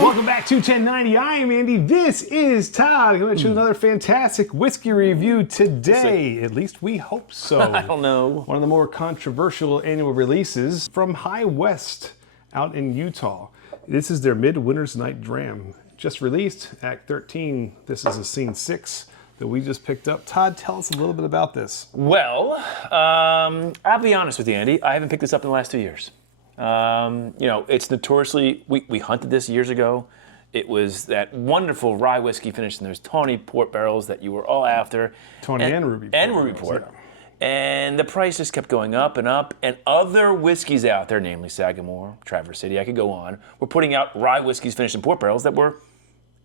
Welcome back to 1090. I am Andy. This is Todd. I'm going to show another fantastic whiskey review today. At least we hope so. I don't know. One of the more controversial annual releases from High West out in Utah. This is their Midwinter's Night Dram. Just released, Act 13. This is a Scene 6 that we just picked up. Todd, tell us a little bit about this. Well, I'll be honest with you, Andy. I haven't picked this up in the last 2 years. You know, it's notoriously, we hunted this years ago. It was that wonderful rye whiskey finished in those tawny port barrels that you were all after. Tawny and ruby port. And ruby port. Yeah. And the price just kept going up and up. And other whiskeys out there, namely Sagamore, Traverse City, I could go on, were putting out rye whiskeys finished in port barrels that were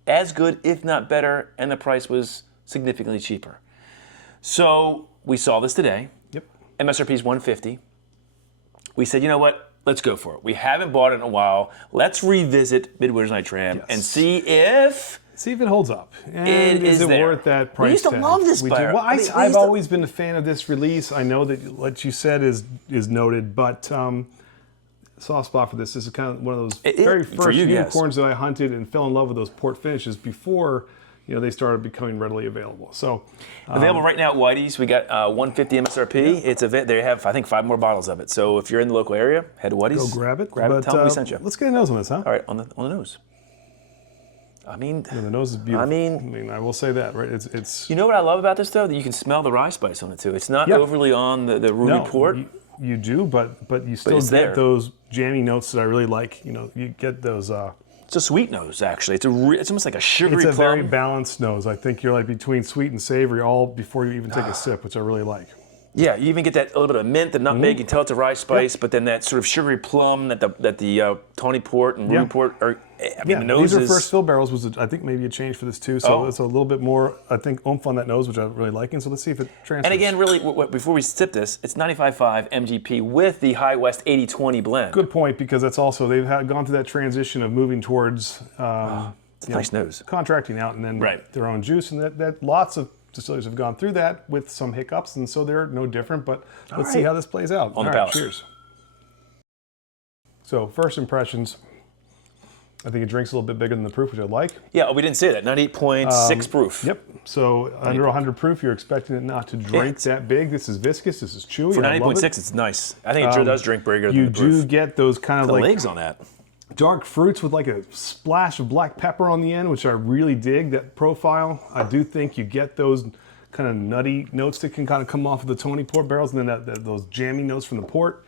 as good, if not better, and the price was significantly cheaper. So we saw this today. Yep. MSRP is $150. We said, you know what? Let's go for it. We haven't bought it in a while. Let's revisit Midwinter's Night Dram and see if it holds up. And is it worth that price tag? We used to love this beer. Well, I've always been a fan of this release. I know that what you said is noted, but soft spot for this. This is kind of one of those very first unicorns that I hunted and fell in love with those port finishes before they started becoming readily available. So available right now at Whitey's. We got 150 MSRP. Yeah. They have, I think, 5 more bottles of it. So if you're in the local area, head to Whitey's. Go grab it. Tell them we sent you. Let's get a nose on this, huh? All right, on the nose. I mean, the nose is beautiful. I mean, I will say that, right? It's. You know what I love about this though? That you can smell the rye spice on it too. It's not overly on the ruby port. You do, but you still get those jammy notes that I really like. You get those. It's a sweet nose, actually. It's almost like a sugary plum. It's a very balanced nose. I think you're like between sweet and savory all before you even take a sip, which I really like. Yeah, you even get that a little bit of mint, the nutmeg. You can tell it's a rye spice, but then that sort of sugary plum that the tawny port and ruby port are. The nose these are first fill barrels, was I think maybe a change for this too. So it's a little bit more, I think, oomph on that nose, which I really like. And so let's see if it transfers. And again, really, before we sip this, it's 95.5 MGP with the High West 80-20 blend. Good point, because that's also, they've gone through that transition of moving towards it's a nice nose. Contracting out and then their own juice. And that lots of distillers have gone through that with some hiccups, and so they're no different. But let's see how this plays out. On the palate. Cheers. So first impressions. I think it drinks a little bit bigger than the proof, which I like. Yeah, we didn't say that. 98.6 proof. Yep. So under 100 proof, you're expecting it not to drink that big. This is viscous. This is chewy. For 90.6, it's nice. I think it does drink bigger than the proof. You do get those kind of like legs on that. Dark fruits with like a splash of black pepper on the end, which I really dig, that profile. I do think you get those kind of nutty notes that can kind of come off of the tawny port barrels, and then those jammy notes from the port.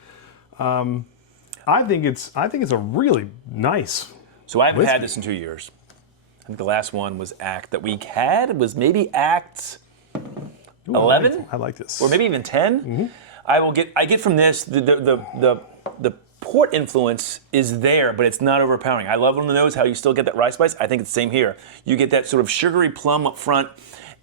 I think it's a really nice. So I haven't had this in 2 years. I think the last one was that we had was maybe Act 11. I like this, or maybe even 10. I get from this the port influence is there, but it's not overpowering. I love on the nose how you still get that rye spice. I think it's the same here. You get that sort of sugary plum up front,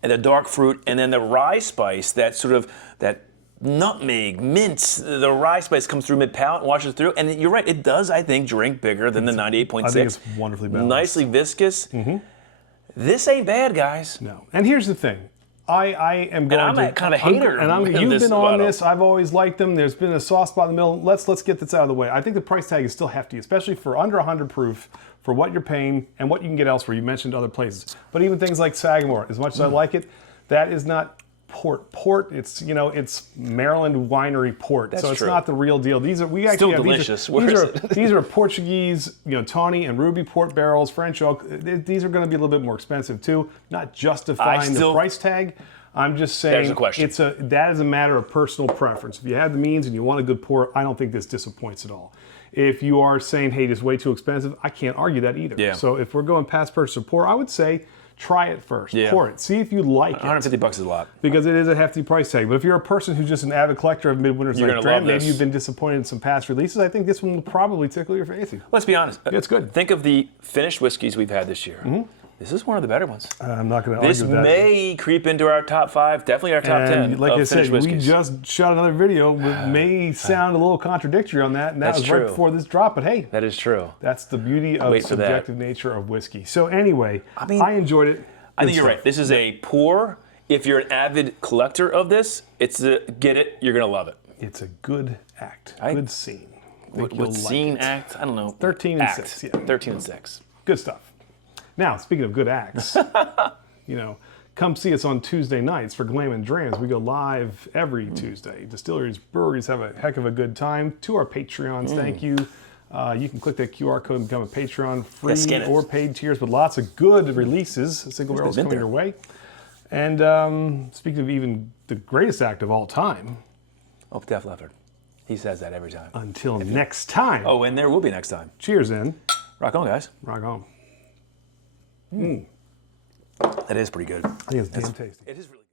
and the dark fruit, and then the rye spice, that sort of that nutmeg, mint, the rye spice comes through mid-palate and washes through. And you're right, it does, I think, drink bigger than the 98.6. I think it's wonderfully balanced. Nicely viscous. This ain't bad, guys. No. And here's the thing. I am going and I'm kind of a hater. You've been on this. I've always liked them. There's been a soft spot in the middle. Let's get this out of the way. I think the price tag is still hefty, especially for under 100 proof, for what you're paying and what you can get elsewhere. You mentioned other places. But even things like Sagamore, as much as I like it, that is not port. It's it's Maryland winery port. That's so it's true. Not the real deal. These are still delicious. These are Portuguese, tawny and ruby port barrels, French oak. These are going to be a little bit more expensive too. Not justifying the price tag. I'm just saying there's a question. That is a matter of personal preference. If you have the means and you want a good port, I don't think this disappoints at all. If you are saying, hey, it's way too expensive, I can't argue that either. Yeah. So if we're going past purchase or pour, I would say try it first. Pour it. See if you like it. $150 is a lot. Because it is a hefty price tag. But if you're a person who's just an avid collector of Midwinter's Night Dram, maybe you've been disappointed in some past releases, I think this one will probably tickle your fancy. Let's be honest. It's good. Think of the finished whiskeys we've had this year. This is one of the better ones. I'm not going to argue with that. This may creep into our top 5, definitely our top 10. Like I said, whiskeys. we just shot another video that may sound a little contradictory on that, and that was right before this drop. But hey, that is true. That's the beauty of subjective nature of whiskey. So anyway, I enjoyed it. I think you're right. This is a pour. If you're an avid collector of this, get it. You're going to love it. It's a good act. Good scene. What scene, act? I don't know. 13 and 6. Yeah. 13 and 6. Good stuff. Now, speaking of good acts, you know, come see us on Tuesday nights for Glam and Drams. We go live every Tuesday. Distilleries, breweries have a heck of a good time. To our Patreons, thank you. You can click that QR code and become a Patreon, free or paid tiers, with lots of good releases. Single barrels coming your way. And speaking of even the greatest act of all time. Oh, Def Leppard. He says that every time. Until next time. Oh, and there will be next time. Cheers, in. Rock on, guys. Rock on. That is pretty good. I think it's damn tasty. It is really